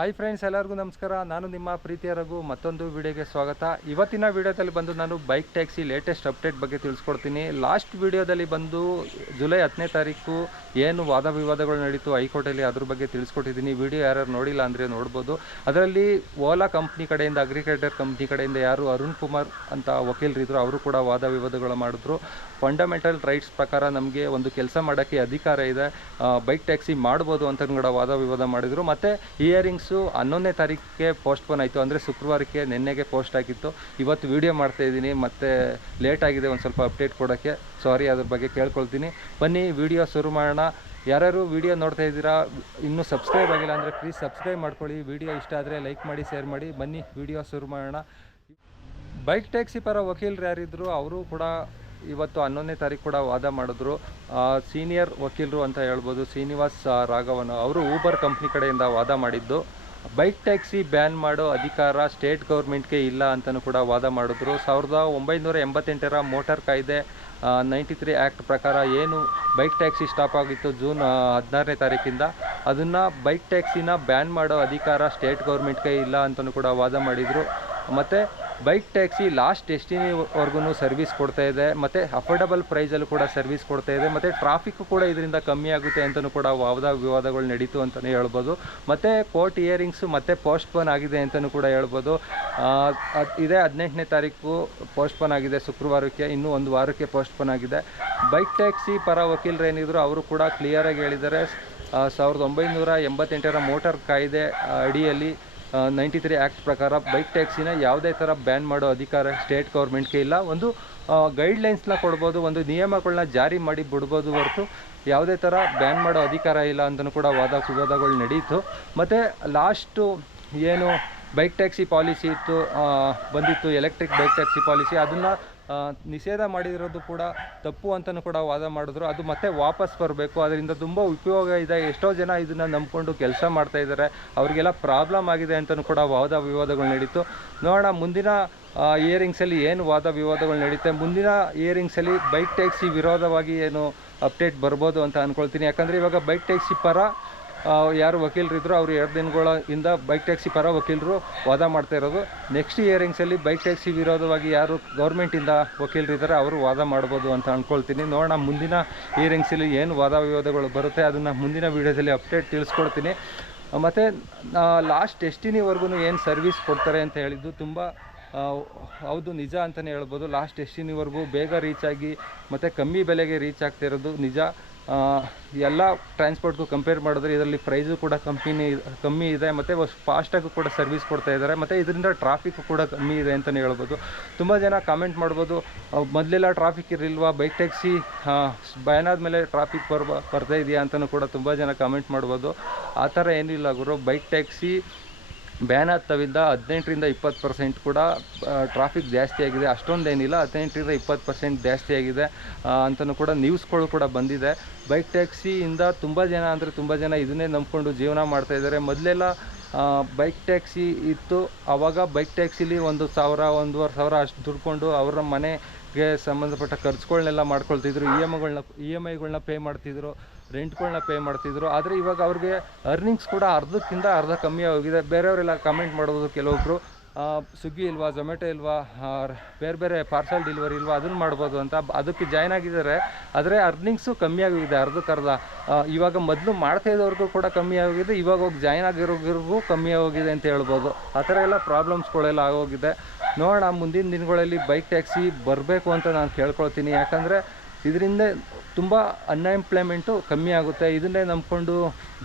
Hi friends ಎಲ್ಲರಿಗೂ ನಮಸ್ಕಾರ. ನಾನು ನಿಮ್ಮ ಪ್ರೀತಿಯ ರಘು. ಮತ್ತೊಂದು ವಿಡಿಯೋಗೆ ಸ್ವಾಗತ. ಇವತ್ತಿನ ವಿಡಿಯೋದಲ್ಲಿ ಬಂದು ನಾನು ಬೈಕ್ ಟ್ಯಾಕ್ಸಿ ಲೇಟೆಸ್ಟ್ ಅಪ್ಡೇಟ್ ಬಗ್ಗೆ ತಿಳಿಸ್ಕೊಡ್ತೀನಿ. ಲಾಸ್ಟ್ ವಿಡಿಯೋದಲ್ಲಿ ಬಂದು ಜುಲೈ ಹತ್ತನೇ ತಾರೀಕು ಏನು ವಾದ ವಿವಾದಗಳು ನಡೀತು ಹೈಕೋರ್ಟಲ್ಲಿ ಅದ್ರ ಬಗ್ಗೆ ತಿಳಿಸ್ಕೊಟ್ಟಿದ್ದೀನಿ. ವಿಡಿಯೋ ಯಾರ್ಯಾರು ನೋಡಿಲ್ಲ ಅಂದರೆ ನೋಡ್ಬೋದು. ಅದರಲ್ಲಿ ಓಲಾ ಕಂಪ್ನಿ ಕಡೆಯಿಂದ ಅಗ್ರಿಕಲ್ಚರ್ ಕಂಪ್ನಿ ಕಡೆಯಿಂದ ಯಾರು ಅರುಣ್ ಕುಮಾರ್ ಅಂತ ವಕೀಲರಿದ್ದರು ಅವರು ಕೂಡ ವಾದ ವಿವಾದಗಳು ಮಾಡಿದ್ರು. ಫಂಡಮೆಂಟಲ್ ರೈಟ್ಸ್ ಪ್ರಕಾರ ನಮಗೆ ಒಂದು ಕೆಲಸ ಮಾಡೋಕ್ಕೆ ಅಧಿಕಾರ ಇದೆ. ಬೈಕ್ ಟ್ಯಾಕ್ಸಿ ಮಾಡ್ಬೋದು ಅಂತ ಕೂಡ ವಾದ ವಿವಾದ ಮಾಡಿದರು. ಮತ್ತು ಹಿಯರಿಂಗ್ಸು ಹನ್ನೊಂದನೇ ತಾರೀಕಿಗೆ ಪೋಸ್ಟ್ಪೋನ್ ಆಯಿತು. ಅಂದರೆ ಶುಕ್ರವಾರಕ್ಕೆ ನಿನ್ನೆಗೆ ಪೋಸ್ಟ್ ಆಗಿತ್ತು. ಇವತ್ತು ವೀಡಿಯೋ ಮಾಡ್ತಾ ಇದ್ದೀನಿ. ಮತ್ತು ಲೇಟ್ ಆಗಿದೆ. ಒಂದು ಸ್ವಲ್ಪ ಅಪ್ಡೇಟ್ ಕೊಡೋಕ್ಕೆ. ಸಾರಿ ಅದ್ರ ಬಗ್ಗೆ ಕೇಳ್ಕೊಳ್ತೀನಿ. ಬನ್ನಿ ವಿಡಿಯೋ ಶುರು ಮಾಡೋಣ. ಯಾರ್ಯಾರು ವಿಡಿಯೋ ನೋಡ್ತಾ ಇದ್ದೀರಾ, ಇನ್ನೂ ಸಬ್ಸ್ಕ್ರೈಬ್ ಆಗಿಲ್ಲ ಅಂದರೆ ಪ್ಲೀಸ್ ಸಬ್ಸ್ಕ್ರೈಬ್ ಮಾಡ್ಕೊಳ್ಳಿ. ವಿಡಿಯೋ ಇಷ್ಟ ಆದರೆ ಲೈಕ್ ಮಾಡಿ ಶೇರ್ ಮಾಡಿ. ಬನ್ನಿ ವಿಡಿಯೋ ಶುರು ಮಾಡೋಣ. ಬೈಕ್ ಟ್ಯಾಕ್ಸಿ ಪರ ವಕೀಲರು ಯಾರಿದ್ರು, ಅವರು ಕೂಡ ಇವತ್ತು ಹನ್ನೊಂದನೇ ತಾರೀಕು ಕೂಡ ವಾದ ಮಾಡಿದ್ರು. ಸೀನಿಯರ್ ವಕೀಲರು ಅಂತ ಹೇಳ್ಬೋದು. ಶ್ರೀನಿವಾಸ್ ರಾಘವನ್. ಅವರು ಊಬರ್ ಕಂಪ್ನಿ ಕಡೆಯಿಂದ ವಾದ ಮಾಡಿದ್ದು. ಬೈಕ್ ಟ್ಯಾಕ್ಸಿ ಬ್ಯಾನ್ ಮಾಡೋ ಅಧಿಕಾರ ಸ್ಟೇಟ್ ಗೌರ್ಮೆಂಟ್ಗೆ ಇಲ್ಲ ಅಂತಲೂ ಕೂಡ ವಾದ ಮಾಡಿದ್ರು. ಸಾವಿರದ ಒಂಬೈನೂರ ಎಂಬತ್ತೆಂಟರ ಮೋಟಾರ್ ಕಾಯ್ದೆ ನೈಂಟಿ ತ್ರೀ ಆ್ಯಕ್ಟ್ ಪ್ರಕಾರ ಏನು ಬೈಕ್ ಟ್ಯಾಕ್ಸಿ ಸ್ಟಾಪ್ ಆಗಿತ್ತು ಜೂನ್ ಹದಿನಾರನೇ ತಾರೀಕಿಂದ, ಅದನ್ನು ಬೈಕ್ ಟ್ಯಾಕ್ಸಿನ ಬ್ಯಾನ್ ಮಾಡೋ ಅಧಿಕಾರ ಸ್ಟೇಟ್ ಗೌರ್ಮೆಂಟ್ಗೆ ಇಲ್ಲ ಅಂತಲೂ ಕೂಡ ವಾದ ಮಾಡಿದರು. ಮತ್ತು ಬೈಕ್ ಟ್ಯಾಕ್ಸಿ ಲಾಸ್ಟ್ ಡೆಸ್ಟಿನಿವರೆಗೂ ಸರ್ವಿಸ್ ಕೊಡ್ತಾ ಇದೆ, ಮತ್ತು ಅಫೋರ್ಡಬಲ್ ಪ್ರೈಸಲ್ಲೂ ಕೂಡ ಸರ್ವಿಸ್ ಕೊಡ್ತಾ ಇದೆ, ಮತ್ತು ಟ್ರಾಫಿಕ್ ಕೂಡ ಇದರಿಂದ ಕಮ್ಮಿ ಆಗುತ್ತೆ ಅಂತಲೂ ಕೂಡ ವಾದ ವಿವಾದಗಳು ನಡೀತು ಅಂತಲೇ ಹೇಳ್ಬೋದು. ಮತ್ತು ಕೋರ್ಟ್ ಇಯರಿಂಗ್ಸು ಮತ್ತೆ ಪೋಸ್ಟ್ಪೋನ್ ಆಗಿದೆ ಅಂತಲೂ ಕೂಡ ಹೇಳ್ಬೋದು. ಇದೇ ಹದಿನೆಂಟನೇ ತಾರೀಕು ಪೋಸ್ಟ್ಪೋನ್ ಆಗಿದೆ, ಶುಕ್ರವಾರಕ್ಕೆ, ಇನ್ನೂ ಒಂದು ವಾರಕ್ಕೆ ಪೋಸ್ಟ್ಪೋನ್ ಆಗಿದೆ. ಬೈಕ್ ಟ್ಯಾಕ್ಸಿ ಪರ ವಕೀಲರು ಏನಿದ್ರು ಅವರು ಕೂಡ ಕ್ಲಿಯರಾಗಿ ಹೇಳಿದ್ದಾರೆ. ಸಾವಿರದ ಒಂಬೈನೂರ ಎಂಬತ್ತೆಂಟರ ಮೋಟಾರ್ ಕಾಯ್ದೆ ಅಡಿಯಲ್ಲಿ ನೈಂಟಿ ತ್ರೀ ಆ್ಯಕ್ಟ್ ಪ್ರಕಾರ ಬೈಕ್ ಟ್ಯಾಕ್ಸಿನ ಯಾವುದೇ ಥರ ಬ್ಯಾನ್ ಮಾಡೋ ಅಧಿಕಾರ ಸ್ಟೇಟ್ ಗೌರ್ಮೆಂಟ್ಗೆ ಇಲ್ಲ. ಒಂದು ಗೈಡ್ಲೈನ್ಸ್ನ ಕೊಡ್ಬೋದು, ಒಂದು ನಿಯಮಗಳನ್ನ ಜಾರಿ ಮಾಡಿ ಬಿಡ್ಬೋದು ಹೊರತು ಯಾವುದೇ ಥರ ಬ್ಯಾನ್ ಮಾಡೋ ಅಧಿಕಾರ ಇಲ್ಲ ಅಂತಲೂ ಕೂಡ ವಾದ ವಿವಾದಗಳು ನಡೀತು. ಮತ್ತು ಲಾಸ್ಟು ಏನು ಬೈಕ್ ಟ್ಯಾಕ್ಸಿ ಪಾಲಿಸಿ ಇತ್ತು ಬಂದಿತ್ತು, ಎಲೆಕ್ಟ್ರಿಕ್ ಬೈಕ್ ಟ್ಯಾಕ್ಸಿ ಪಾಲಿಸಿ, ಅದನ್ನು ನಿಷೇಧ ಮಾಡಿರೋದು ಕೂಡ ತಪ್ಪು ಅಂತಲೂ ಕೂಡ ವಾದ ಮಾಡಿದ್ರು. ಅದು ಮತ್ತೆ ವಾಪಸ್ ಬರಬೇಕು. ಅದರಿಂದ ತುಂಬ ಉಪಯೋಗ ಇದೆ. ಎಷ್ಟೋ ಜನ ಇದನ್ನು ನಂಬ್ಕೊಂಡು ಕೆಲಸ ಮಾಡ್ತಾ ಇದ್ದಾರೆ. ಅವರಿಗೆಲ್ಲ ಪ್ರಾಬ್ಲಮ್ ಆಗಿದೆ ಅಂತಲೂ ಕೂಡ ವಾದ ವಿವಾದಗಳು ನಡೀತು. ನೋಡೋಣ, ಮುಂದಿನ ಇಯರಿಂಗ್ಸಲ್ಲಿ ಏನು ವಾದ ವಿವಾದಗಳು ನಡೀತೆ, ಮುಂದಿನ ಇಯರಿಂಗ್ಸಲ್ಲಿ ಬೈಕ್ ಟ್ಯಾಕ್ಸಿ ವಿರೋಧವಾಗಿ ಏನು ಅಪ್ಡೇಟ್ ಬರ್ಬೋದು ಅಂತ ಅಂದ್ಕೊಳ್ತೀನಿ ಯಾಕಂದರೆ ಇವಾಗ ಬೈಕ್ ಟ್ಯಾಕ್ಸಿ ಪರ ಯಾರು ವಕೀಲರಿದ್ರು ಅವರು ಎರಡು ದಿನಗಳ ಇಂದ ಬೈಕ್ ಟ್ಯಾಕ್ಸಿ ಪರ ವಕೀಲರು ವಾದ ಮಾಡ್ತಾ ಇರೋದು. ನೆಕ್ಸ್ಟ್ ಇಯರಿಂಗ್ಸಲ್ಲಿ ಬೈಕ್ ಟ್ಯಾಕ್ಸಿ ವಿರೋಧವಾಗಿ ಯಾರು ಗೌರ್ಮೆಂಟಿಂದ ವಕೀಲರಿದ್ದಾರೆ ಅವರು ವಾದ ಮಾಡ್ಬೋದು ಅಂತ ಅಂದ್ಕೊಳ್ತೀನಿ ನೋಡೋಣ, ಮುಂದಿನ ಇಯರಿಂಗ್ಸಲ್ಲಿ ಏನು ವಾದ ವಿವಾದಗಳು ಬರುತ್ತೆ ಅದನ್ನು ಮುಂದಿನ ವೀಡಿಯೋದಲ್ಲಿ ಅಪ್ಡೇಟ್ ತಿಳಿಸ್ಕೊಡ್ತೀನಿ. ಮತ್ತು ಲಾಸ್ಟ್ ಡೆಸ್ಟಿನಿವರೆಗೂ ಏನು ಸರ್ವಿಸ್ ಕೊಡ್ತಾರೆ ಅಂತ ಹೇಳಿದ್ದು ತುಂಬ ಹೌದು, ನಿಜ ಅಂತಲೇ ಹೇಳ್ಬೋದು. ಲಾಸ್ಟ್ ಎಷ್ಟಿನವರೆಗೂ ಬೇಗ ರೀಚ್ ಆಗಿ, ಮತ್ತು ಕಮ್ಮಿ ಬೆಲೆಗೆ ರೀಚ್ ಆಗ್ತಿರೋದು ನಿಜ. ಎಲ್ಲ ಟ್ರಾನ್ಸ್ಪೋರ್ಟ್ಗೂ ಕಂಪೇರ್ ಮಾಡಿದ್ರೆ ಇದರಲ್ಲಿ ಪ್ರೈಸು ಕೂಡ ಕಂಪನಿ ಕಮ್ಮಿ ಇದೆ, ಮತ್ತು ಫಾಸ್ಟಾಗೂ ಕೂಡ ಸರ್ವಿಸ್ ಕೊಡ್ತಾ ಇದ್ದಾರೆ, ಮತ್ತು ಇದರಿಂದ ಟ್ರಾಫಿಕ್ ಕೂಡ ಕಮ್ಮಿ ಇದೆ ಅಂತಲೇ ಹೇಳ್ಬೋದು. ತುಂಬ ಜನ ಕಾಮೆಂಟ್ ಮಾಡ್ಬೋದು ಮೊದಲೆಲ್ಲ ಟ್ರಾಫಿಕ್ ಇರಲಿಲ್ವಾ ಬೈಕ್ ಟ್ಯಾಕ್ಸಿ ಬಯನಾದ ಮೇಲೆ ಟ್ರಾಫಿಕ್ ಬರ್ಬ ಬರ್ತಾ ಇದೆಯಾ ಅಂತಲೂ ಕೂಡ ತುಂಬ ಜನ ಕಾಮೆಂಟ್ ಮಾಡ್ಬೋದು. ಆ ಥರ ಏನಿಲ್ಲ ಗುರು ಬೈಕ್ ಟ್ಯಾಕ್ಸಿ ಬ್ಯಾನ್ ಆಗ್ತವಿಂದ ಹದಿನೆಂಟರಿಂದ ಇಪ್ಪತ್ತು ಪರ್ಸೆಂಟ್ ಕೂಡ ಟ್ರಾಫಿಕ್ ಜಾಸ್ತಿ ಆಗಿದೆ. ಅಷ್ಟೊಂದೇನಿಲ್ಲ, ಹದಿನೆಂಟರಿಂದ ಇಪ್ಪತ್ತು ಪರ್ಸೆಂಟ್ ಜಾಸ್ತಿ ಆಗಿದೆ ಅಂತಲೂ ಕೂಡ ನ್ಯೂಸ್ಗಳು ಕೂಡ ಬಂದಿದೆ. ಬೈಕ್ ಟ್ಯಾಕ್ಸಿಯಿಂದ ತುಂಬ ಜನ, ಅಂದರೆ ತುಂಬ ಜನ ಇದನ್ನೇ ನಂಬಿಕೊಂಡು ಜೀವನ ಮಾಡ್ತಾ ಇದ್ದಾರೆ. ಮೊದಲೆಲ್ಲ ಬೈಕ್ ಟ್ಯಾಕ್ಸಿ ಇತ್ತು. ಆವಾಗ ಬೈಕ್ ಟ್ಯಾಕ್ಸಿಲಿ ಒಂದು ಸಾವಿರ, ಒಂದೂವರೆ ಸಾವಿರ ಅಷ್ಟು ದುಡ್ಕೊಂಡು ಅವರ ಮನೆಗೆ ಸಂಬಂಧಪಟ್ಟ ಖರ್ಚುಗಳನ್ನೆಲ್ಲ ಮಾಡ್ಕೊಳ್ತಿದ್ರು. ಇ ಎಂ ಐಗಳನ್ನ ಇ ಎಂ ಐಗಳನ್ನ ಪೇ ಮಾಡ್ತಿದ್ರು. ರೆಂಟ್ಗಳನ್ನ ಪೇ ಮಾಡ್ತಿದ್ರು. ಆದರೆ ಇವಾಗ ಅವ್ರಿಗೆ ಅರ್ನಿಂಗ್ಸ್ ಕೂಡ ಅರ್ಧಕ್ಕಿಂತ ಅರ್ಧ ಕಮ್ಮಿ ಆಗಿದೆ ಬೇರೆಯವರೆಲ್ಲ ಕಮೆಂಟ್ ಮಾಡೋದು ಕೆಲವೊಬ್ಬರು ಸ್ವಿಗ್ಗಿ ಇಲ್ವಾ ಝೊಮ್ಯಾಟೊ ಇಲ್ವಾ ಬೇರೆ ಬೇರೆ ಪಾರ್ಸಲ್ ಡೆಲಿವರಿ ಇಲ್ವಾ, ಅದನ್ನು ಮಾಡ್ಬೋದು ಅಂತ ಅದಕ್ಕೆ ಜಾಯ್ನ್ ಆಗಿದ್ದಾರೆ. ಆದರೆ ಅರ್ನಿಂಗ್ಸು ಕಮ್ಮಿ ಆಗಿದೆ, ಅರ್ಧಕ್ಕೆ ಅರ್ಧ. ಇವಾಗ ಮೊದಲು ಮಾಡ್ತಾ ಇದ್ದವ್ರಿಗೂ ಕೂಡ ಕಮ್ಮಿ ಆಗೋಗಿದೆ ಇವಾಗ ಹೋಗಿ ಜಾಯ್ನ್ ಆಗಿರೋರಿಗೂ ಕಮ್ಮಿ ಆಗೋಗಿದೆ ಅಂತ ಹೇಳ್ಬೋದು. ಆ ಥರ ಎಲ್ಲ ಪ್ರಾಬ್ಲಮ್ಸ್ಗಳೆಲ್ಲ ಆಗೋಗಿದೆ. ನೋಡೋಣ, ಮುಂದಿನ ದಿನಗಳಲ್ಲಿ ಬೈಕ್ ಟ್ಯಾಕ್ಸಿ ಬರಬೇಕು ಅಂತ ನಾನು ಕೇಳ್ಕೊಳ್ತೀನಿ. ಯಾಕಂದರೆ ಇದರಿಂದ ತುಂಬ ಅನ್ಎಂಪ್ಲಾಯ್ಮೆಂಟು ಕಮ್ಮಿ ಆಗುತ್ತೆ. ಇದನ್ನೇ ನಂಬಿಕೊಂಡು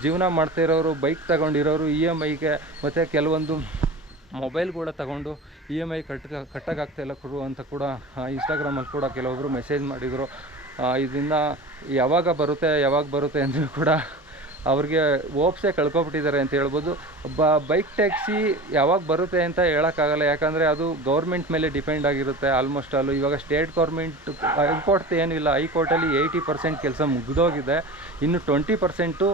ಜೀವನ ಮಾಡ್ತಾ ಇರೋರು ಬೈಕ್ ತಗೊಂಡಿರೋರು ಇ ಎಂ ಐಗೆ ಮತ್ತು ಕೆಲವೊಂದು ಮೊಬೈಲ್ ಕೂಡ ತಗೊಂಡು ಇ ಎಂ ಐ ಕಟ್ ಕಟ್ಟೋಕ್ಕಾಗ್ತಾಯಿಲ್ಲ ಕೊಡು ಅಂತ ಕೂಡ ಇನ್ಸ್ಟಾಗ್ರಾಮಲ್ಲಿ ಕೂಡ ಕೆಲವೊಬ್ಬರು ಮೆಸೇಜ್ ಮಾಡಿದರು. ಇದನ್ನು ಯಾವಾಗ ಬರುತ್ತೆ ಯಾವಾಗ ಬರುತ್ತೆ ಅಂದರೂ ಕೂಡ ಅವ್ರಿಗೆ ಓಪ್ಸೇ ಕಳ್ಕೊಬಿಟ್ಟಿದ್ದಾರೆ ಅಂತ ಹೇಳ್ಬೋದು. ಬ, ಬೈಕ್ ಟ್ಯಾಕ್ಸಿ ಯಾವಾಗ ಬರುತ್ತೆ ಅಂತ ಹೇಳೋಕ್ಕಾಗಲ್ಲ. ಯಾಕಂದರೆ ಅದು ಗೌರ್ಮೆಂಟ್ ಮೇಲೆ ಡಿಪೆಂಡ್ ಆಗಿರುತ್ತೆ ಆಲ್ಮೋಸ್ಟ್ ಆಲು. ಇವಾಗ ಸ್ಟೇಟ್ ಗೌರ್ಮೆಂಟ್ ಹೈಕೋರ್ಟ್ ಏನಿಲ್ಲ. ಹೈಕೋರ್ಟಲ್ಲಿ ಏಯ್ಟಿ ಪರ್ಸೆಂಟ್ ಕೆಲಸ ಮುಗಿದೋಗಿದೆ. ಇನ್ನು ಟ್ವೆಂಟಿ ಪರ್ಸೆಂಟು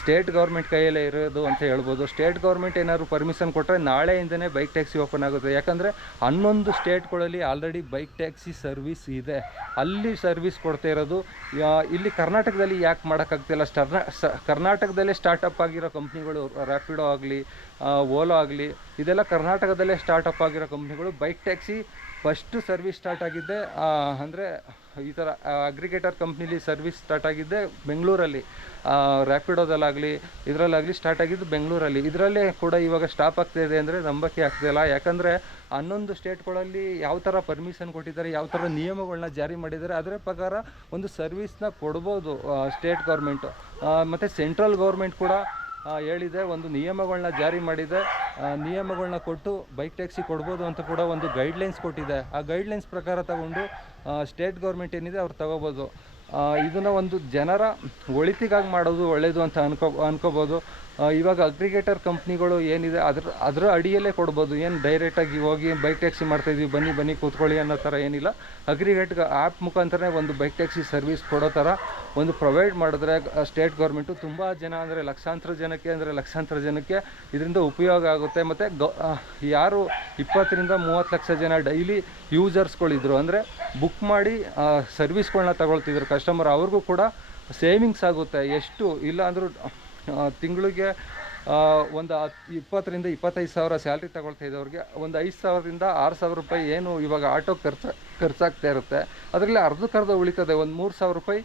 ಸ್ಟೇಟ್ ಗೌರ್ಮೆಂಟ್ ಕೈಯಲ್ಲೇ ಇರೋದು ಅಂತ ಹೇಳ್ಬೋದು. ಸ್ಟೇಟ್ ಗೌರ್ಮೆಂಟ್ ಏನಾದ್ರು ಪರ್ಮಿಷನ್ ಕೊಟ್ಟರೆ ನಾಳೆಯಿಂದನೇ ಬೈಕ್ ಟ್ಯಾಕ್ಸಿ ಓಪನ್ ಆಗುತ್ತೆ. ಯಾಕಂದರೆ ಹನ್ನೊಂದು ಸ್ಟೇಟ್ಗಳಲ್ಲಿ ಆಲ್ರೆಡಿ ಬೈಕ್ ಟ್ಯಾಕ್ಸಿ ಸರ್ವಿಸ್ ಇದೆ. ಅಲ್ಲಿ ಸರ್ವಿಸ್ ಕೊಡ್ತಾ ಇರೋದು ಇಲ್ಲಿ ಕರ್ನಾಟಕದಲ್ಲಿ ಯಾಕೆ ಮಾಡೋಕ್ಕಾಗ್ತಿಲ್ಲ? ಸ ಕರ್ನಾಟಕದಲ್ಲೇ ಸ್ಟಾರ್ಟಪ್ ಆಗಿರೋ ಕಂಪ್ನಿಗಳು ರ್ಯಾಪಿಡೋ ಆಗಲಿ ಓಲೋ ಆಗಲಿ, ಇದೆಲ್ಲ ಕರ್ನಾಟಕದಲ್ಲೇ ಸ್ಟಾರ್ಟಪ್ ಆಗಿರೋ ಕಂಪ್ನಿಗಳು. Bike taxi first service start ಆಗಿದ್ದೆ ಅಂದರೆ ಈ ಥರ ಅಗ್ರಿಗೇಟರ್ ಕಂಪ್ನಿಲಿ ಸರ್ವಿಸ್ ಸ್ಟಾರ್ಟ್ ಆಗಿದ್ದೆ ಬೆಂಗಳೂರಲ್ಲಿ. ರ್ಯಾಪಿಡೋದಲ್ಲಾಗಲಿ ಇದರಲ್ಲಾಗಲಿ ಸ್ಟಾರ್ಟ್ ಆಗಿದ್ದು ಬೆಂಗಳೂರಲ್ಲಿ. ಇದರಲ್ಲೇ ಕೂಡ ಇವಾಗ ಸ್ಟಾಪ್ ಆಗ್ತಾಯಿದೆ ಅಂದರೆ ನಂಬಕ್ಕೆ ಆಗ್ತಾಯಿಲ್ಲ ಯಾಕಂದರೆ ಹನ್ನೊಂದು ಸ್ಟೇಟ್ಗಳಲ್ಲಿ ಯಾವ ಥರ ಪರ್ಮಿಷನ್ ಕೊಟ್ಟಿದ್ದಾರೆ, ಯಾವ ಥರ ನಿಯಮಗಳನ್ನ ಜಾರಿ ಮಾಡಿದ್ದಾರೆ, ಅದರ ಪ್ರಕಾರ ಒಂದು ಸರ್ವಿಸ್ನ ಕೊಡ್ಬೋದು ಸ್ಟೇಟ್ ಗೌರ್ಮೆಂಟು ಮತ್ತು ಸೆಂಟ್ರಲ್ ಗೌರ್ಮೆಂಟ್ ಕೂಡ ಹೇಳಿದೆ, ಒಂದು ನಿಯಮಗಳನ್ನ ಜಾರಿ ಮಾಡಿದೆ. ನಿಯಮಗಳನ್ನ ಕೊಟ್ಟು ಬೈಕ್ ಟ್ಯಾಕ್ಸಿ ಕೊಡ್ಬೋದು ಅಂತ ಕೂಡ ಒಂದು ಗೈಡ್ಲೈನ್ಸ್ ಕೊಟ್ಟಿದೆ. ಆ ಗೈಡ್ಲೈನ್ಸ್ ಪ್ರಕಾರ ತಗೊಂಡು ಸ್ಟೇಟ್ ಗೌರ್ಮೆಂಟ್ ಏನಿದೆ ಅವ್ರು ತಗೋಬೋದು. ಇದನ್ನು ಒಂದು ಜನರ ಒಳಿತಿಗಾಗಿ ಮಾಡೋದು ಒಳ್ಳೆಯದು ಅಂತ ಅನ್ಕೋ, ಅನ್ಕೋಬೋದು. ಇವಾಗ ಅಗ್ರಿಗೇಟರ್ ಕಂಪ್ನಿಗಳು ಏನಿದೆ, ಅದ್ರ, ಅದರ ಅಡಿಯಲ್ಲೇ ಕೊಡ್ಬೋದು. ಏನು ಡೈರೆಕ್ಟಾಗಿ ಹೋಗಿ ಬೈಕ್ ಟ್ಯಾಕ್ಸಿ ಮಾಡ್ತಾಯಿದ್ವಿ ಬನ್ನಿ ಬನ್ನಿ, ಕೂತ್ಕೊಳ್ಳಿ ಅನ್ನೋ ಥರ ಏನಿಲ್ಲ. ಅಗ್ರಿಗೇಟ್ ಆ್ಯಪ್ ಮುಖಾಂತರನೇ ಒಂದು ಬೈಕ್ ಟ್ಯಾಕ್ಸಿ ಸರ್ವಿಸ್ ಕೊಡೋ ಥರ ಒಂದು ಪ್ರೊವೈಡ್ ಮಾಡಿದ್ರೆ ಸ್ಟೇಟ್ ಗೌರ್ಮೆಂಟು ತುಂಬ ಜನ ಅಂದರೆ ಲಕ್ಷಾಂತರ ಜನಕ್ಕೆ ಅಂದರೆ ಲಕ್ಷಾಂತರ ಜನಕ್ಕೆ ಇದರಿಂದ ಉಪಯೋಗ ಆಗುತ್ತೆ. ಮತ್ತು ಗೌ ಯಾರು ಇಪ್ಪತ್ತರಿಂದ ಮೂವತ್ತು ಲಕ್ಷ ಜನ ಡೈಲಿ ಯೂಸರ್ಸ್ಗಳಿದ್ರು ಅಂದರೆ ಬುಕ್ ಮಾಡಿ ಸರ್ವಿಸ್ಗಳನ್ನ ತಗೊಳ್ತಿದ್ರು ಕಸ್ಟಮರ್, ಅವ್ರಿಗೂ ಕೂಡ ಸೇವಿಂಗ್ಸ್ ಆಗುತ್ತೆ. ಎಷ್ಟು ಇಲ್ಲ ಅಂದರೂ ತಿಂಗಳಿಗೆ ಒಂದು ಹತ್ತು ಇಪ್ಪತ್ತರಿಂದ ಇಪ್ಪತ್ತೈದು ಸಾವಿರ ಸ್ಯಾಲ್ರಿ ತಗೊಳ್ತಾ ಇದ್ದವ್ರಿಗೆ, ಒಂದು ಐದು ಸಾವಿರದಿಂದ ಆರು ಸಾವಿರ ರೂಪಾಯಿ ಏನು ಇವಾಗ ಆಟೋ ಖರ್ಚು, ಖರ್ಚಾಗ್ತಾ ಇರುತ್ತೆ. ಅದರಲ್ಲಿ ಅರ್ಧಕ್ಕರ್ಧ ಉಳಿತದೆ. ಒಂದು ಮೂರು ಸಾವಿರ ರೂಪಾಯಿ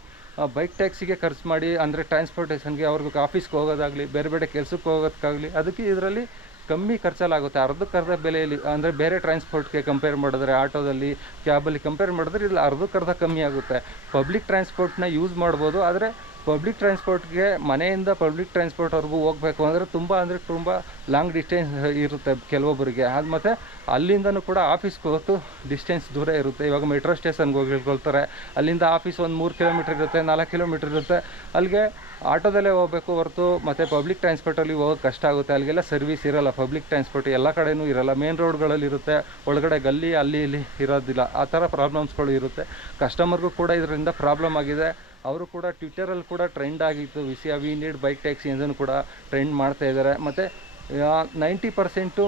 ಬೈಕ್ ಟ್ಯಾಕ್ಸಿಗೆ ಖರ್ಚು ಮಾಡಿ, ಅಂದರೆ ಟ್ರಾನ್ಸ್ಪೋರ್ಟೇಷನ್ಗೆ ಅವ್ರಿಗೆ ಆಫೀಸ್ಗೆ ಹೋಗೋದಾಗಲಿ, ಬೇರೆ ಬೇರೆ ಕೆಲಸಕ್ಕೆ ಹೋಗೋದಕ್ಕಾಗಲಿ, ಅದಕ್ಕೆ ಇದರಲ್ಲಿ ಕಮ್ಮಿ ಖರ್ಚಲ್ಲಾಗುತ್ತೆ. ಅರ್ಧಕ್ಕರ್ಧ ಬೆಲೆಯಲ್ಲಿ, ಅಂದರೆ ಬೇರೆ ಟ್ರಾನ್ಸ್ಪೋರ್ಟ್ಗೆ ಕಂಪೇರ್ ಮಾಡಿದ್ರೆ, ಆಟೋದಲ್ಲಿ ಕ್ಯಾಬಲ್ಲಿ ಕಂಪೇರ್ ಮಾಡಿದ್ರೆ ಇಲ್ಲಿ ಅರ್ಧಕ್ಕರ್ಧ ಕಮ್ಮಿ ಆಗುತ್ತೆ. ಪಬ್ಲಿಕ್ ಟ್ರಾನ್ಸ್ಪೋರ್ಟ್ನ ಯೂಸ್ ಮಾಡ್ಬೋದು, ಆದರೆ ಪಬ್ಲಿಕ್ ಟ್ರಾನ್ಸ್ಪೋರ್ಟ್ಗೆ ಮನೆಯಿಂದ ಪಬ್ಲಿಕ್ ಟ್ರಾನ್ಸ್ಪೋರ್ಟ್ವರೆಗೂ ಹೋಗಬೇಕು ಅಂದರೆ ತುಂಬ ಅಂದರೆ ತುಂಬ ಲಾಂಗ್ ಡಿಸ್ಟೆನ್ಸ್ ಇರುತ್ತೆ ಕೆಲವೊಬ್ಬರಿಗೆ. ಅದು ಮತ್ತು ಅಲ್ಲಿಂದನೂ ಕೂಡ ಆಫೀಸ್ಗೆ ಹೊತ್ತು ಡಿಸ್ಟೆನ್ಸ್ ದೂರ ಇರುತ್ತೆ. ಇವಾಗ ಮೆಟ್ರೋ ಸ್ಟೇಷನ್ಗೆ ಹೋಗಿ ಇಳ್ಕೊಳ್ತಾರೆ ಅಲ್ಲಿಂದ ಆಫೀಸ್ ಒಂದು ಮೂರು ಕಿಲೋಮೀಟ್ರ್ ಇರುತ್ತೆ, ನಾಲ್ಕು ಕಿಲೋಮೀಟ್ರ್ ಇರುತ್ತೆ. ಅಲ್ಲಿಗೆ ಆಟೋದಲ್ಲೇ ಹೋಗಬೇಕು ಹೊರತು, ಮತ್ತು ಪಬ್ಲಿಕ್ ಟ್ರಾನ್ಸ್ಪೋರ್ಟಲ್ಲಿ ಹೋಗೋದು ಕಷ್ಟ ಆಗುತ್ತೆ. ಅಲ್ಲಿಗೆಲ್ಲ ಸರ್ವಿಸ್ ಇರಲ್ಲ ಪಬ್ಲಿಕ್ ಟ್ರಾನ್ಸ್ಪೋರ್ಟ್ ಎಲ್ಲ ಕಡೆಯೂ ಇರಲ್ಲ. ಮೇನ್ ರೋಡ್ಗಳಲ್ಲಿ ಇರುತ್ತೆ, ಒಳಗಡೆ ಗಲ್ಲಿ ಅಲ್ಲಿ ಇಲ್ಲಿ ಇರೋದಿಲ್ಲ. ಆ ಥರ ಪ್ರಾಬ್ಲಮ್ಸ್ಗಳು ಇರುತ್ತೆ. ಕಸ್ಟಮರ್ಗೂ ಕೂಡ ಇದರಿಂದ ಪ್ರಾಬ್ಲಮ್ ಆಗಿದೆ. ಅವರು ಕೂಡ ಟ್ವಿಟರಲ್ಲಿ ಕೂಡ ಟ್ರೆಂಡ್ ಆಗಿತ್ತು. ವಿಷಯ ವಿ ನೀಡ್ ಬೈಕ್ ಟ್ಯಾಕ್ಸಿ ಅಂತಲೂ ಕೂಡ ಟ್ರೆಂಡ್ ಮಾಡ್ತಾ ಇದ್ದಾರೆ. ಮತ್ತು ನೈಂಟಿ ಪರ್ಸೆಂಟು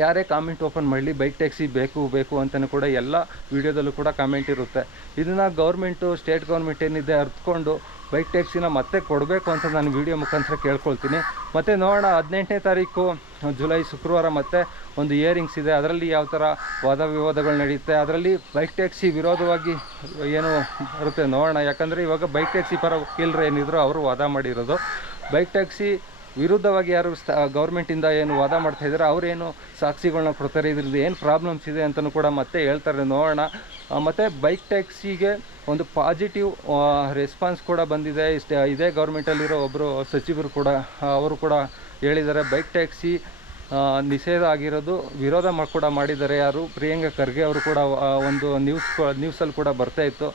ಯಾರೇ ಕಾಮೆಂಟ್ ಓಪನ್ ಮಾಡಲಿ ಬೈಕ್ ಟ್ಯಾಕ್ಸಿ ಬೇಕು ಬೇಕು ಅಂತಲೂ ಕೂಡ ಎಲ್ಲ ವೀಡಿಯೋದಲ್ಲೂ ಕೂಡ ಕಾಮೆಂಟ್ ಇರುತ್ತೆ. ಇದನ್ನು ಗೌರ್ಮೆಂಟು ಸ್ಟೇಟ್ ಗೌರ್ಮೆಂಟ್ ಏನಿದೆ ಅರ್ತ್ಕೊಂಡು ಬೈಕ್ ಟ್ಯಾಕ್ಸಿನ ಮತ್ತೆ ಕೊಡಬೇಕು ಅಂತ ನಾನು ವೀಡಿಯೋ ಮುಖಾಂತರ ಕೇಳ್ಕೊಳ್ತೀನಿ. ಮತ್ತು ನೋಡೋಣ, ಹದಿನೆಂಟನೇ ತಾರೀಕು, ಜುಲೈ ಶುಕ್ರವಾರ ಮತ್ತೆ ಒಂದು ಇಯರಿಂಗ್ಸ್ ಇದೆ. ಅದರಲ್ಲಿ ಯಾವ ಥರ ವಾದ ವಿವಾದಗಳು ನಡೆಯುತ್ತೆ, ಅದರಲ್ಲಿ ಬೈಕ್ ಟ್ಯಾಕ್ಸಿ ವಿರೋಧವಾಗಿ ಏನು ಬರುತ್ತೆ ನೋಡೋಣ. ಯಾಕಂದರೆ ಇವಾಗ ಬೈಕ್ ಟ್ಯಾಕ್ಸಿ ಪರ ವಕೀಲರು ಏನಿದ್ರು, ಅವರು ವಾದ ಮಾಡಿರೋದು. ಬೈಕ್ ಟ್ಯಾಕ್ಸಿ ವಿರುದ್ಧವಾಗಿ ಯಾರು ಗೌರ್ಮೆಂಟಿಂದ ಏನು ವಾದ ಮಾಡ್ತಾ ಇದ್ದಾರೆ ಅವರೇನು ಸಾಕ್ಷಿಗಳನ್ನ ಕೊಡ್ತಾರೆ, ಇದ್ರದ್ದು ಏನು ಪ್ರಾಬ್ಲಮ್ಸ್ ಇದೆ ಅಂತಲೂ ಕೂಡ ಮತ್ತೆ ಹೇಳ್ತಾರೆ, ನೋಡೋಣ. ಮತ್ತು ಬೈಕ್ ಟ್ಯಾಕ್ಸಿಗೆ ಒಂದು ಪಾಸಿಟಿವ್ ರೆಸ್ಪಾನ್ಸ್ ಕೂಡ ಬಂದಿದೆ. ಇಷ್ಟ, ಇದೇ ಗೌರ್ಮೆಂಟಲ್ಲಿರೋ ಒಬ್ಬರು ಸಚಿವರು ಕೂಡ ಅವರು ಕೂಡ ಹೇಳಿದ್ದಾರೆ ಬೈಕ್ ಟ್ಯಾಕ್ಸಿ ನಿಷೇಧ ಆಗಿರೋದು, ವಿರೋಧ ಕೂಡ ಮಾಡಿದ್ದಾರೆ ಯಾರು? ಪ್ರಿಯಾಂಕಾ ಖರ್ಗೆ ಅವರು ಕೂಡ ಒಂದು ನ್ಯೂಸ್ ನ್ಯೂಸಲ್ಲಿ ಕೂಡ ಬರ್ತಾ ಇತ್ತು.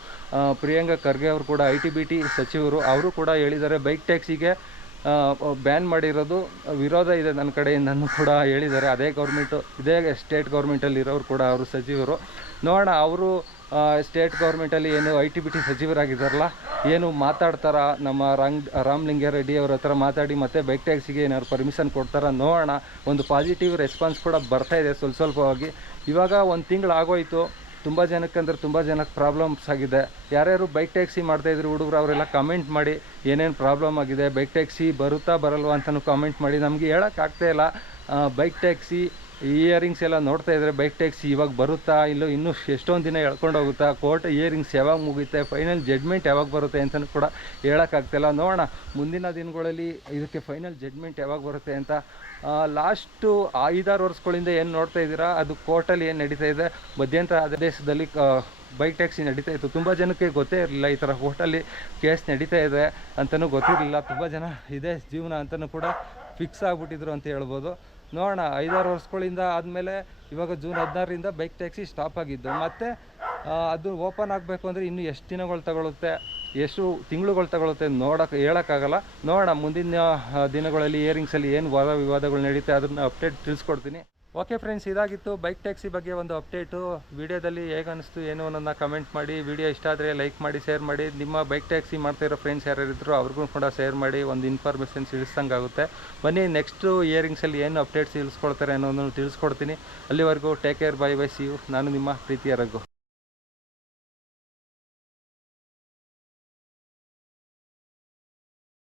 ಪ್ರಿಯಾಂಕ ಖರ್ಗೆ ಅವರು ಕೂಡ ಐ ಟಿ ಬಿ ಟಿ ಸಚಿವರು, ಅವರು ಕೂಡ ಹೇಳಿದ್ದಾರೆ ಬೈಕ್ ಟ್ಯಾಕ್ಸಿಗೆ ಬ್ಯಾನ್ ಮಾಡಿರೋದು ವಿರೋಧ ಇದೆ ನನ್ನ ಕಡೆಯಿಂದನೂ ಕೂಡ ಹೇಳಿದ್ದಾರೆ. ಅದೇ ಗೌರ್ಮೆಂಟು ಇದೇ ಸ್ಟೇಟ್ ಗೌರ್ಮೆಂಟಲ್ಲಿ ಇರೋರು ಕೂಡ ಅವರು ಸಚಿವರು. ನೋಡೋಣ, ಅವರು ಸ್ಟೇಟ್ ಗೌರ್ಮೆಂಟಲ್ಲಿ ಏನು ಐ ಟಿ ಬಿ ಟಿ ಸಚಿವರಾಗಿದ್ದಾರಲ್ಲ, ಏನು ಮಾತಾಡ್ತಾರ, ನಮ್ಮ ರಂಗ್ ರಾಮಲಿಂಗಾರೆಡ್ಡಿ ಅವ್ರ ಹತ್ರ ಮಾತಾಡಿ, ಮತ್ತೆ ಬೈಕ್ ಟ್ಯಾಕ್ಸಿಗೆ ಏನಾದ್ರು ಪರ್ಮಿಷನ್ ಕೊಡ್ತಾರ, ನೋಡೋಣ. ಒಂದು ಪಾಸಿಟಿವ್ ರೆಸ್ಪಾನ್ಸ್ ಕೂಡ ಬರ್ತಾ ಇದೆ ಸ್ವಲ್ಪ ಸ್ವಲ್ಪವಾಗಿ ಇವಾಗ ಒಂದು ತಿಂಗಳು ಆಗೋಯ್ತು. ತುಂಬ ಜನಕ್ಕೆ ಅಂದರೆ ತುಂಬ ಜನಕ್ಕೆ ಪ್ರಾಬ್ಲಮ್ಸ್ ಆಗಿದೆ. ಯಾರ್ಯಾರು ಬೈಕ್ ಟ್ಯಾಕ್ಸಿ ಮಾಡ್ತಾ ಮಾಡ್ತಾಯಿದ್ರು ಹುಡುಗರು, ಅವರೆಲ್ಲ ಕಮೆಂಟ್ ಮಾಡಿ, ಏನೇನು ಪ್ರಾಬ್ಲಮ್ ಆಗಿದೆ ಬೈಕ್ ಟ್ಯಾಕ್ಸಿ ಬರುತ್ತಾ ಬರಲ್ವಾ ಅಂತಲೂ ಕಾಮೆಂಟ್ ಮಾಡಿ. ನಮಗೆ ಹೇಳೋಕ್ಕಾಗ್ತಾ ಇಲ್ಲ. ಬೈಕ್ ಟ್ಯಾಕ್ಸಿ ಇಯರಿಂಗ್ಸ್ ಎಲ್ಲ ನೋಡ್ತಾ ಇದ್ರೆ ಬೈಕ್ ಟ್ಯಾಕ್ಸಿ ಇವಾಗ ಬರುತ್ತಾ ಇಲ್ಲೋ ಇನ್ನೂ ಎಷ್ಟೊಂದು ದಿನ ಎಳ್ಕೊಂಡು ಹೋಗುತ್ತಾ? ಕೋರ್ಟ್ ಇಯರಿಂಗ್ಸ್ ಯಾವಾಗ ಮುಗಿಯುತ್ತೆ? ಫೈನಲ್ ಜಡ್ಮೆಂಟ್ ಯಾವಾಗ ಬರುತ್ತೆ ಅಂತಲೂ ಕೂಡ ಹೇಳೋಕ್ಕಾಗ್ತಿಲ್ಲ. ನೋಡೋಣ. ಮುಂದಿನ ದಿನಗಳಲ್ಲಿ ಇದಕ್ಕೆ ಫೈನಲ್ ಜಡ್ಮೆಂಟ್ ಯಾವಾಗ ಬರುತ್ತೆ ಅಂತ. ಲಾಸ್ಟು ಐದಾರು ವರ್ಷಗಳಿಂದ ಏನು ನೋಡ್ತಾ ಇದ್ದೀರಾ? ಅದು ಕೋರ್ಟಲ್ಲಿ ಏನು ನಡೀತಾ ಇದೆ? ಮಧ್ಯಂತರ ಆದೇಶದಲ್ಲಿ ಬೈಕ್ ಟ್ಯಾಕ್ಸಿ ನಡೀತಾ ಇತ್ತು. ತುಂಬ ಜನಕ್ಕೆ ಗೊತ್ತೇ ಇರಲಿಲ್ಲ ಈ ಥರ ಕೋರ್ಟಲ್ಲಿ ಕೇಸ್ ನಡೀತಾ ಇದೆ ಅಂತಲೂ ಗೊತ್ತಿರಲಿಲ್ಲ. ತುಂಬ ಜನ ಇದೇ ಜೀವನ ಅಂತಲೂ ಕೂಡ ಫಿಕ್ಸ್ ಆಗಿಬಿಟ್ಟಿದ್ರು ಅಂತ ಹೇಳ್ಬೋದು. ನೋಡೋಣ, ಐದಾರು ವರ್ಷಗಳಿಂದ ಆದಮೇಲೆ ಇವಾಗ ಜೂನ್ ಹದಿನಾರರಿಂದ ಬೈಕ್ ಟ್ಯಾಕ್ಸಿ ಸ್ಟಾಪ್ ಆಗಿದ್ದು. ಮತ್ತು ಅದು ಓಪನ್ ಆಗಬೇಕು ಅಂದರೆ ಇನ್ನೂ ಎಷ್ಟು ದಿನಗಳು ತಗೊಳುತ್ತೆ, ಎಷ್ಟು ತಿಂಗಳುಗಳು ತಗೊಳುತ್ತೆ ನೋಡೋಕೆ, ಹೇಳೋಕ್ಕಾಗಲ್ಲ. ನೋಡೋಣ, ಮುಂದಿನ ದಿನಗಳಲ್ಲಿ ಇಯರಿಂಗ್ಸಲ್ಲಿ ಏನು ವಾದ ವಿವಾದಗಳು ನಡೀತೆ ಅದನ್ನು ಅಪ್ಡೇಟ್ ತಿಳಿಸ್ಕೊಡ್ತೀನಿ. ಓಕೆ ಫ್ರೆಂಡ್ಸ್ ಇದಾಗಿತ್ತು ಬೈಕ್ ಟ್ಯಾಕ್ಸಿ ಬಗ್ಗೆ ಒಂದು ಅಪ್ಡೇಟು ವಿಡಿಯೋದಲ್ಲಿ ಹೇಗೆ ಅನಿಸ್ತು, ಏನು ಅನ್ನೋದನ್ನ ಕಮೆಂಟ್ ಮಾಡಿ. ವಿಡಿಯೋ ಇಷ್ಟ ಆದರೆ ಲೈಕ್ ಮಾಡಿ ಶೇರ್ ಮಾಡಿ. ನಿಮ್ಮ ಬೈಕ್ ಟ್ಯಾಕ್ಸಿ ಮಾಡ್ತಾ ಇರೋ ಫ್ರೆಂಡ್ಸ್ ಯಾರ್ಯಾರು ಇದ್ರು ಅವ್ರಿಗೂ ಕೂಡ ಶೇರ್ ಮಾಡಿ. ಒಂದು ಇನ್ಫಾರ್ಮೇಷನ್ ತಿಳಿಸ್ದಂಗೆ ಆಗುತ್ತೆ. ಬನ್ನಿ ನೆಕ್ಸ್ಟು ಇಯರಿಂಗ್ಸಲ್ಲಿ ಏನು ಅಪ್ಡೇಟ್ಸ್ ತಿಳಿಸ್ಕೊಡ್ತಾರೆ ಅನ್ನೋದನ್ನು ತಿಳಿಸ್ಕೊಡ್ತೀನಿ. ಅಲ್ಲಿವರೆಗೂ take care bye bye see you ನಾನು ನಿಮ್ಮ ಪ್ರೀತಿಯ ರಘು.